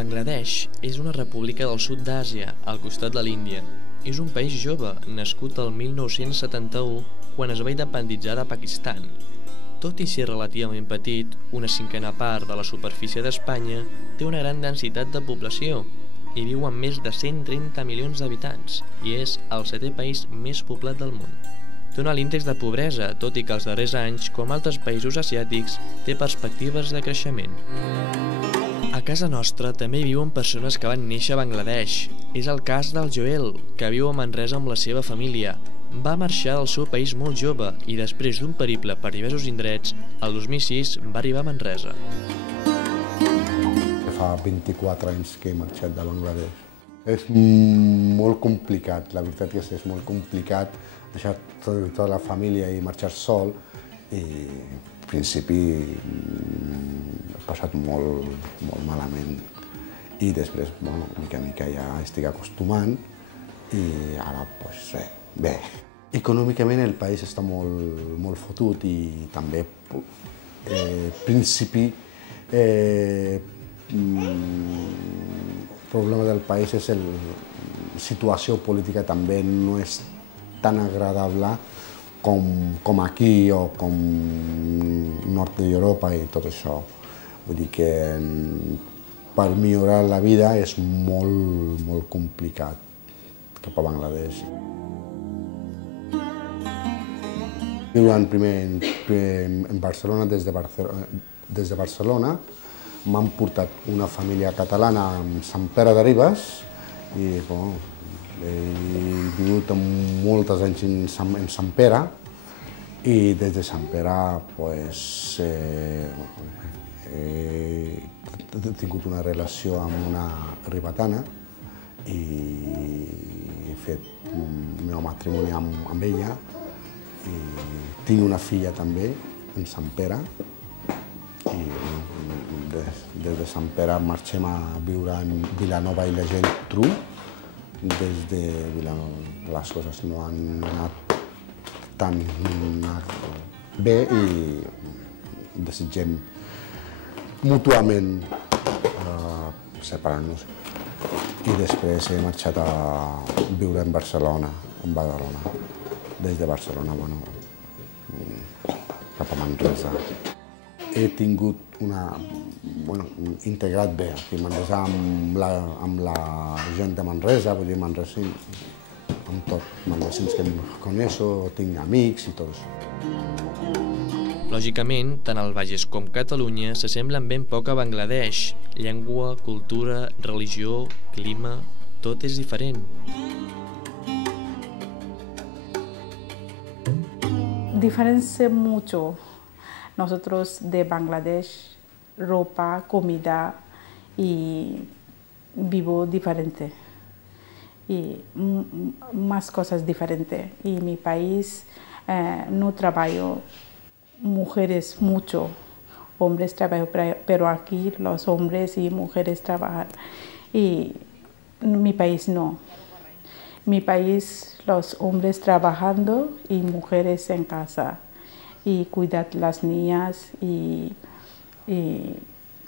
Bangladesh és una república del sud d'Àsia, al costat de l'Índia. És un país jove, nascut el 1971, quan es va independitzar de Pakistan. Tot i ser relativament petit, una cinquena part de la superfície d'Espanya, té una gran densitat de població. Hi viuen més de 130 milions d'habitants i és el 7è país més poblat del món. Té un alt índex de pobresa, tot i que els darrers anys, com altres països asiàtics, té perspectives de creixement. A casa nostra també hi viuen persones que van néixer a Bangladesh. És el cas del Joel, que viu a Manresa amb la seva família. Va marxar del seu país molt jove i després d'un periple per diversos indrets, el 2006 va arribar a Manresa. Fa 24 anys que he marxat de Bangladesh. És molt complicat, la veritat és que és molt complicat deixar tota la família i marxar sol. I al principi he passat molt malament. I després, bueno, mica en mica ja estic acostumant i ara, doncs res, bé. Econòmicament el país està molt fotut i també al principi el problema del país és la situació política també no és tan agradable com aquí o com nord d'Europa i tot això. Vull dir que per millorar la vida és molt complicat cap a Bangladesh. Viuen primer en Barcelona, des de Barcelona. M'han portat una família catalana a Sant Pere de Ribes i he viscut molts anys en Sant Pere i des de Sant Pere he tingut una relació amb una ribetana i he fet el meu matrimoni amb ella i tinc una filla també en Sant Pere i des de Sant Pere marxem a viure en Vilanova i la Geltrú. Des de Vilanova les coses no han anat tan bé i desitgem mútuament separar-nos. I després he marxat a viure en Barcelona, en Badalona. Des de Barcelona, bueno, cap a Manresa. He tingut integrat bé aquí a Manresa amb la gent de Manresa, vull dir, manresí, amb tot, manresins que em coneixo, tinc amics i tot això. Lògicament, tant el Bages com Catalunya s'assemblen ben poc a Bangladesh. Llengua, cultura, religió, clima, tot és diferent. Diferencia mucho. Nosotros de Bangladesh, ropa, comida y vivo diferente y más cosas diferentes. Y mi país no trabajo mujeres mucho, hombres trabajan, pero aquí los hombres y mujeres trabajan y mi país no. Mi país los hombres trabajando y mujeres en casa. Y cuidar las niñas y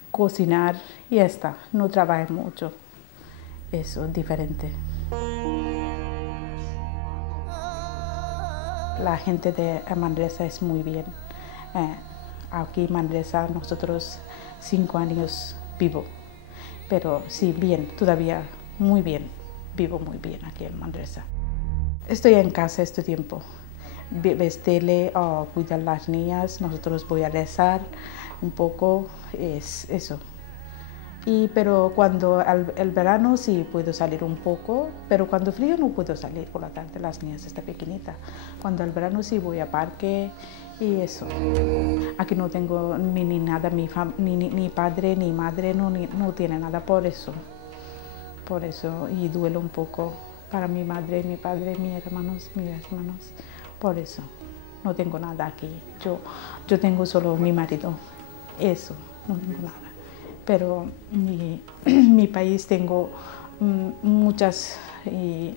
cocinar y ya está, no trabajo mucho, eso es diferente. La gente de Manresa es muy bien, aquí en Manresa nosotros 5 años vivo, pero sí bien, todavía muy bien, vivo muy bien aquí en Manresa. Estoy en casa este tiempo. Vestirle o cuidar a las niñas, nosotros voy a rezar un poco, es eso. Pero cuando el verano sí puedo salir un poco, pero cuando frío no puedo salir por la tarde, las niñas están pequeñitas. Cuando el verano sí voy a parque y eso. Aquí no tengo ni nada, ni padre ni madre no tiene nada por eso. Por eso, y duele un poco para mi madre, mi padre, mis hermanos. Por eso, no tengo nada aquí. Yo tengo solo mi marido, eso, no tengo nada. Pero mi país tengo muchos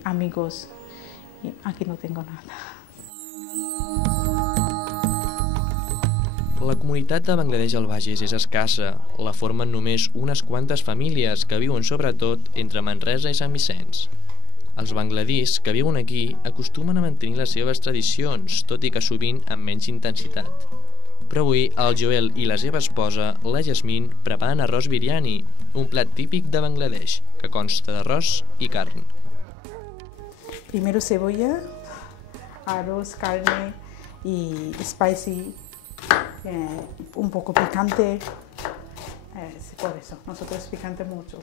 amigos y aquí no tengo nada. La comunitat de Bangladesh al Bages és escassa, la formen només unes quantes famílies que viuen sobretot entre Manresa i Sant Vicenç. Els bangladís que viuen aquí acostumen a mantenir les seves tradicions, tot i que sovint amb menys intensitat. Però avui el Joel i la seva esposa, la Jasmine, preparen arròs biryani, un plat típic de Bangladesh, que consta d'arròs i carn. Primero cebolla, arroz, carne y spicy, un poco picante, por eso, nosotros picante mucho.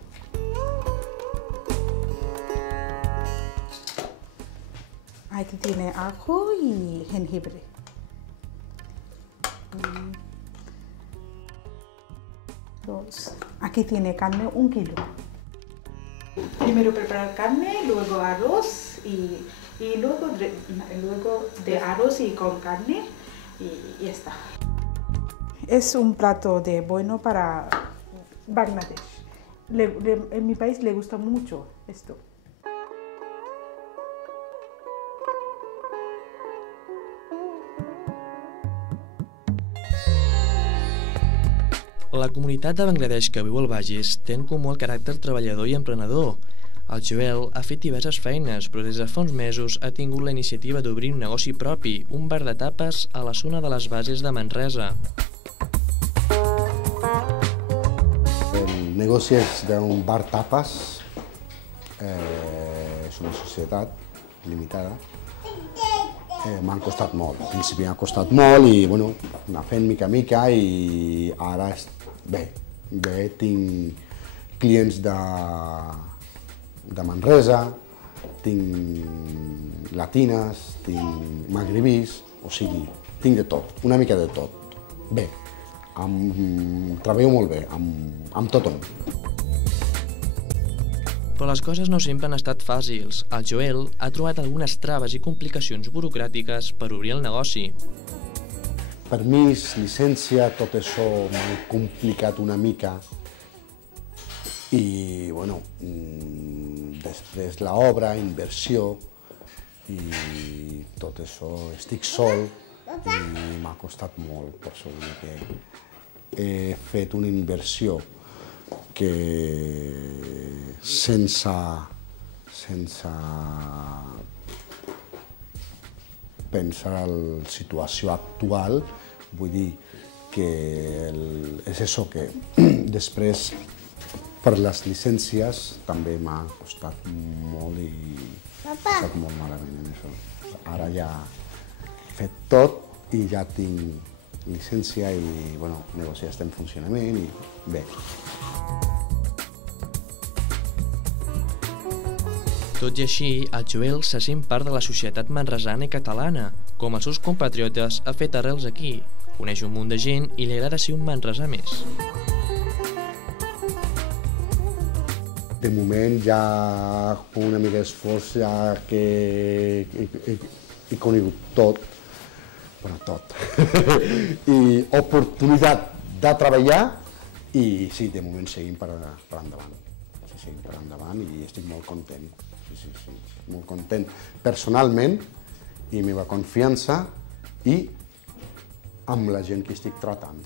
Aquí tiene ajo y jengibre. Aquí tiene carne 1 kilo. Primero preparar carne, luego arroz y luego de arroz y con carne y ya está. Es un plato bueno para Bangladesh. En mi país le gusta mucho esto. La comunitat de Bangladesh que viu al Bages té en comú el caràcter treballador i emprenedor. El Joel ha fet diverses feines, però des de fa uns mesos ha tingut la iniciativa d'obrir un negoci propi, un bar de tapes a la zona de les Bases de Manresa. El negoci és d'un bar tapes, és una societat limitada. M'han costat molt, al principi m'ha costat molt i bueno, anar fent mica a mica i ara bé, tinc clients de Manresa, tinc latines, tinc magribís, o sigui, tinc de tot, una mica de tot. Bé, treballo molt bé, amb tothom. Però les coses no sempre han estat fàcils. El Joel ha trobat algunes traves i complicacions burocràtiques per obrir el negoci. Permís, llicència, tot això m'ha complicat una mica. I, bueno, després l'obra, inversió, i tot això, estic sol i m'ha costat molt, per això que he fet una inversió que sense pensar en la situació actual, vull dir que és això que després per les llicències també m'ha costat molt i he estat molt malament en això. Ara ja he fet tot i ja tinc llicència i bueno, el negoci està en funcionament i bé. Tot i així, el Joel se sent part de la societat manresana i catalana. Com els seus compatriotes, ha fet arrels aquí, coneix un munt de gent i li agrada ser un manresà més. De moment ja amb una mica d'esforç ja que he conegut tot, però tot. I oportunitat de treballar i sí, de moment seguim per endavant. Seguim per endavant i estic molt content. Sí, molt content personalment i meva confiança i amb la gent que estic tratant.